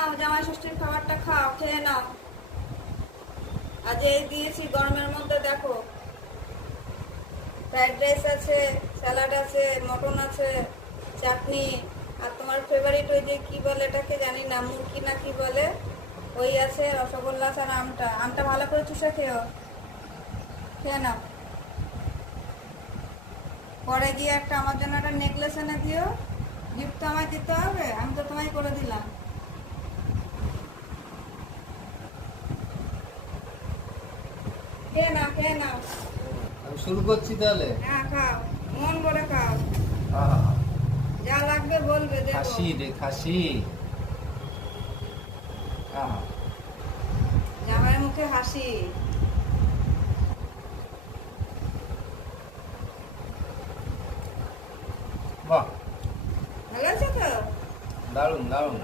নাও, জামাই ষষ্ঠীর খাবারটা খাও, খেয়ে নাও। আজ এই দিয়েছি গরমের মধ্যে, দেখো ফ্রাইড রাইস আছে, স্যালাড আছে, মটন আছে, চাটনি, আর তোমার ফেভারিট ওই যে কি বলে এটাকে জানি না, মুরগি না কি বলে, ওই আছে, রসগোল্লা আছে, আর আমটা আমটা ভালো করে চুষে খেও, খেয়ে নাও। পরে গিয়ে একটা আমার জন্য একটা নেকলেস এনে দিও, গিফট তো আমায় দিতে হবে, আমি তো তোমায় করে দিলাম। খেয়ে নাও, খেয়ে নাও। আমি শুরু করছি তাহলে। হ্যাঁ খাও, মন ভরে খাও, আহা, যা লাগবে বলবে, দেবো। খাসি রে খাসি। আহা, জামাইয়ের মুখে হাসি। বাহ, ভালো আছে তো? দারুণ দারুণ।